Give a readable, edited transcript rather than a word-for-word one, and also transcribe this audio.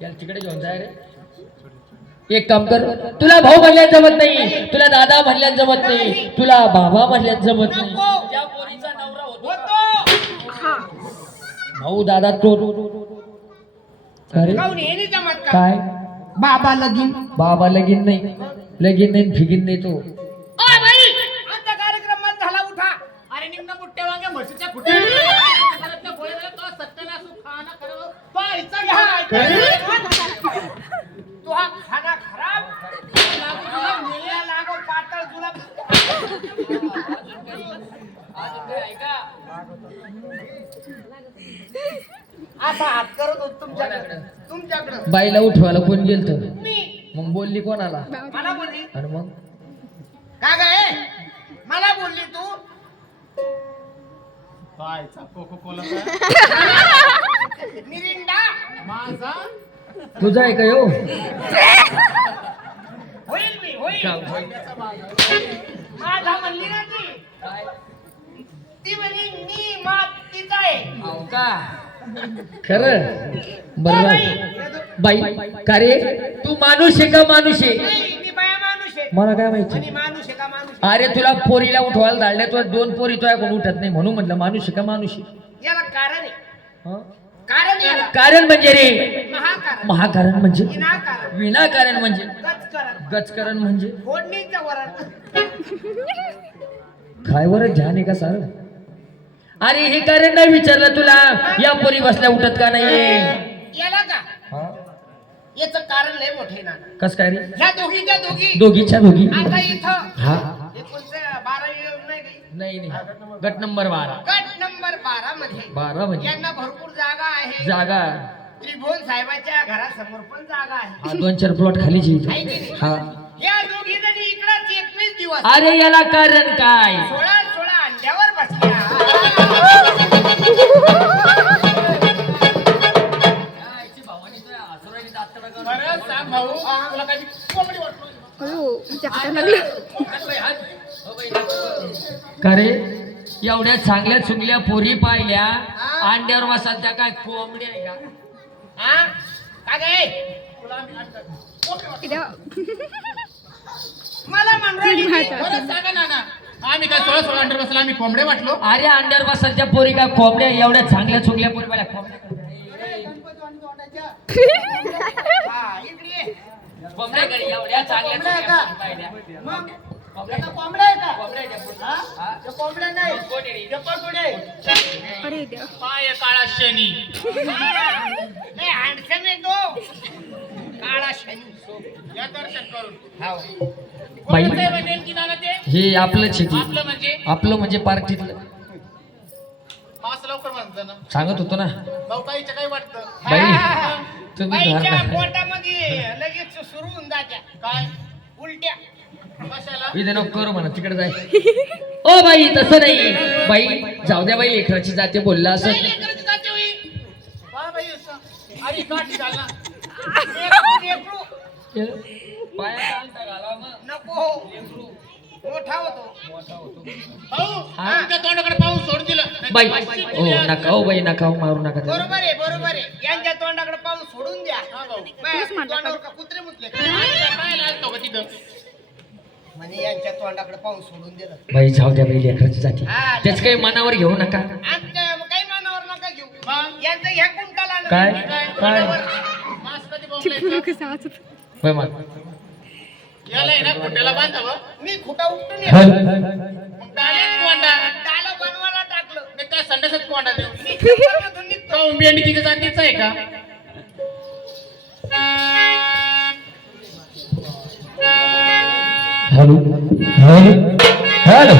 याला तिकडे घेऊन जाय रे. एक काम कर, तुला भाऊ म्हणल्यात जमत नाही, तुला दादा म्हणल्यात जमत नाही, तुला बाबा म्हणल्यात जमत नाही. त्या पोरीचा नवरा होतो भाऊ दादा तो काय बाबा लगीन बाबा लगीन नाही, लगीन नाही फिगीन नाही तो. आजचा कार्यक्रम मत झाला उठा. अरे निम्न बुट्टे वांगे म्हशीच्या खुट्टे तू हा खाना खराब लागो पातळ तुला असा हात करत होत तुमच्याकडे बाईला उठवायला कोण गेलत मी मग बोलली कोणाला मला बोलली आणि मग का गे मला बोलली तू मिरिंडा माझा तुझा आहे का यो होईल मी होईल माझा म्हणली ना ती म्हणे मी तिचा आहे का खरं बरोबर बाई का रे तू माणूस आहे का माणूस आहे मी बाया माणूस आहे मला काय माहिती माणूस आहे का माणूस अरे तुला पोरीला उठवायला धाडल्या तुला दोन पोरी तो कोण उठत नाही म्हणून म्हटलं माणूस आहे का माणूस आहे. याला कारण आहे हं? कारण याला कारण म्हणजे रे महाकारण महाकारण म्हणजे विनाकारण विनाकारण म्हणजे गचकरण गचकरण म्हणजे फोडणीच्या वरात काय बरं ध्यान आहे का सार. अरे हे कारण नाही विचारलं तुला या पोरी बसल्या उठत का नाही याला का याचं कारण लय मोठे ना कस काय रे ह्या दोघीच्या दोघीच्या दोघी आता इथं हा 12 नाही नाही गट नंबर 12 गट नंबर 12 मध्ये 12 म्हणजे यांना भरपूर जागा आहे जागा त्रिभुवन साहेबाच्या घरासमोर पण जागा आहे हा 2-4 प्लॉट खालीच आहे की नाही? हा या दोघी जणी इकडंच 21 दिवस अरे याला कारण काय 16 अंड्यावर बसल्या सांग भाऊ तुला काही कोंबडी का रे एवढ्या चांगल्या चुंगल्या पोरी पाहिल्या अंड्यावर बसतात त्या काय कोंबडी आहे का हा का गे मला म्हणून सांगा ना आम्ही काय 16 अंडर बसला आम्ही कोंबडे वाटलो अरे अंड्यावर बसतात त्या पोरी काय कोंबड्या एवढ्या चांगल्या चुंगल्या पोरी पाहिल्या कोंबड्या कोंबड्या घरी एवढ्या चांगल्या चुंगल्या पोरी पाहिल्या कोंबड्या आहे का कोंबड्या नाही पाय काळा शनी हँडसम आहे तो काळा शनी या दर्शन करून बाई नेमकी नाना ते हे आपलंच आहे आपलं की आपलं म्हणजे पार्टीतलं मास लवकर म्हणतं ना सांगत होतो ना भाऊ काहीच्या काही वाटतं बाई तुम्ही बाईच्या घरात- पोटामध्ये लगेच सुरू होऊन जात्या काय उलट्या कशाला इथे नको करू म्हणा तिकडे जाय ओ बाई तसं नाही बाई जाऊ द्या बाई लेकराची जाते बोलला असं काय लेकराची जाते होई? वा बाई असं. अरे काठी घाल ना. लेकरू. पायात अंगठा घाला मग. नको मोठा होतो भाऊ हा? आमच्या तोंडाकडे पाहून सोडून दिलं बाई ओ नका ओ बाई नका हो, मारू नका त्याला. बरोबर आहे यांच्या तोंडाकडे पाहून सोडून द्या तोंडावर का कुत्रे मुतले काय लागतो का तिथं म्हणे यांच्या तोंडाकडे पाहून सोडून दिलं बाई जाऊ द्या बाई लेकराची जाते हा, त्याच काही मनावर घेऊ नका आमच्या काही मानावर नका घेऊ यांचं ह्या कुंटाला काय? काय? मास कधी बोंबलायचं? होय मग याला आहे ना खुट्याला बांधावं मी खुटा उपटून हल. येतो मग डाला बनवायला टाकलं मी काय संडासात कोंडा देऊ बियांडी तिथे जातीच आहे का हॅलो हॅलो हॅलो